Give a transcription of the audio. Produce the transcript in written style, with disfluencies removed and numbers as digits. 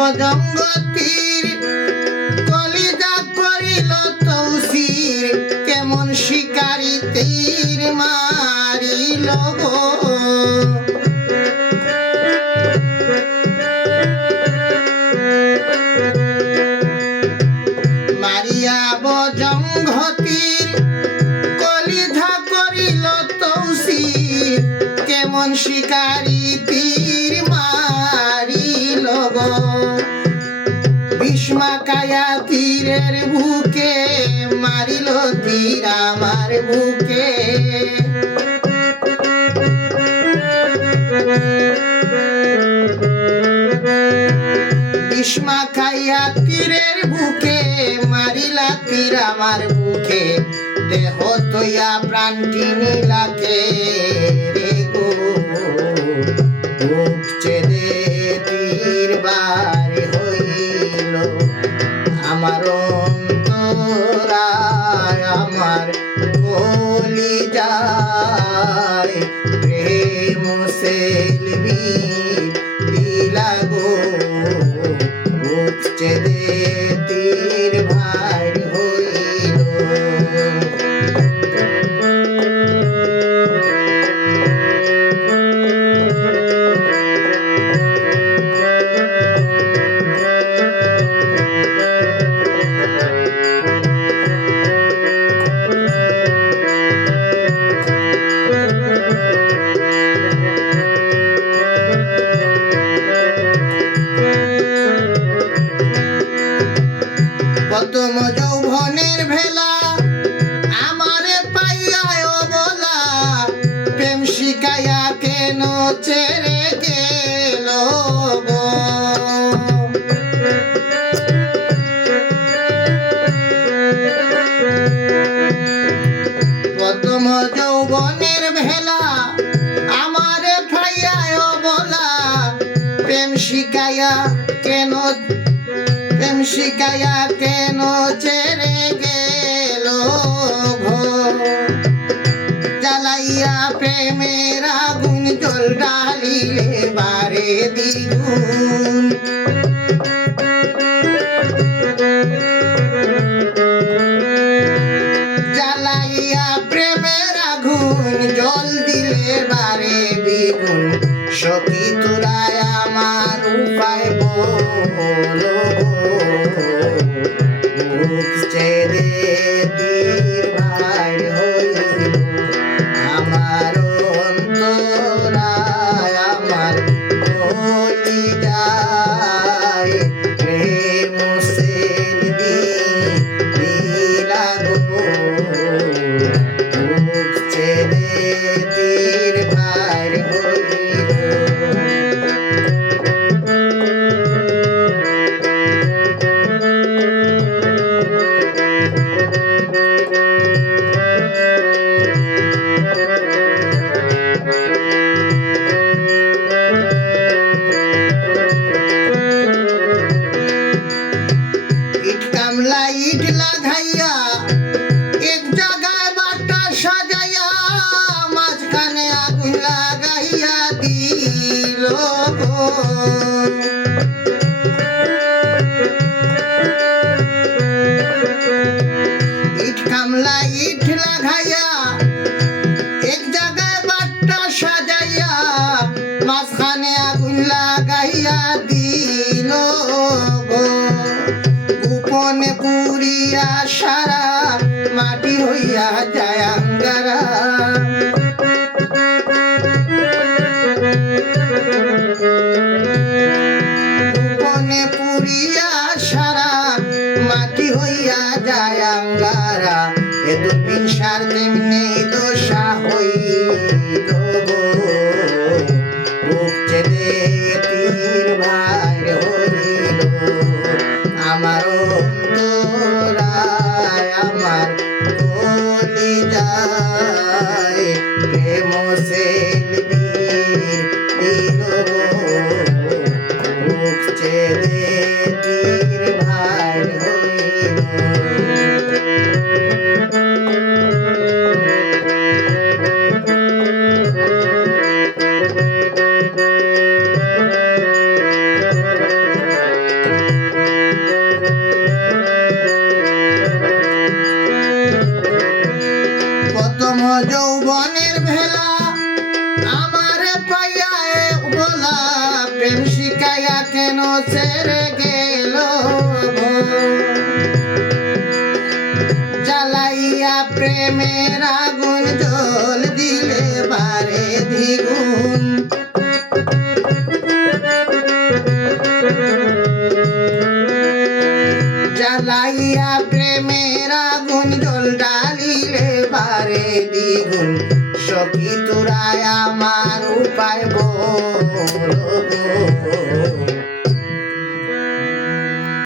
বজঙ্গতির কলিজা করিল তৌসির কেমন শিকারি তীর মারিল গো মারিয়া বজঙ্গতির কলিজা করিল তৌসির কেমন শিকারি তীর মারিল গো ভীষ্মাকায়া তীরের বুকে মারিল তীর আমার বুকে ভীষ্মাকায়া তীরের বুকে মারিলা তীর আমার বুকে দেহ তৈয়া প্রাণটি নীলাকে রে গো বুক ছেড়ে তীর বার হইল আমার অন্তরায় আমার কলিজায় প্রেম সেলবি দিলা গো বুক ছেড়ে তীর ভার হইল প্রথম যৌবনের ভেলা আমারে পাইয়ায় বলা প্রেম শিখাইয়া কেন ছেড়ে গেল গো প্রথম যৌবনের ভেলা আমারে পাইয়ায় বলা প্রেম শিখাইয়া কেন শিকায়া কেন ছেড়ে গেল গো জ্বালাইয়া প্রেমের আগুন জল ডালিলে বারে দ্বিগুণ জ্বালাইয়া প্রেমের আগুন জল দিলে বারে দ্বিগুণ সখী তোরায় আমার উপায় বলো বুক ছেড়ে তীর ভার হইল আমার অন্তরায় আমার কলিজায় প্রেম সেলবি দিলা গো বুক ছেড়ে তীর ভার হইল ইট লাগাইয়া এক জায়গায় বাটা সাজাইয়া মাঝখানে আগুন লাগাইয়া দিল ইট কামলা ইট লাগাইয়া এক জায়গায় বাটা সাজাইয়া মাঝখানে আগুন লাগাইয়া দিল গোপনে পুরিয়া সারা মাটি হইয়া যায় আঙ্গারা গোপনে পুরিয়া সারা মাটি হইয়া যায় আঙ্গারা এ দুর্বিন সার তেমনি দশা হইল গো বুক ছেড়ে তীর ভার হইল আমার অন্তরায় আমার কলিজায় প্রেম সেলবি দিল বুক ছেড়ে তীর ভার হইল জ্বালাইয়া কেন ছেড়ে গেল জ্বালাইয়া প্রেমের আগুন জল দিলে বারে দ্বিগুণ জ্বালাইয়া প্রেমের আগুন জল ডালিলে বারে দ্বিগুণ সখী তোরা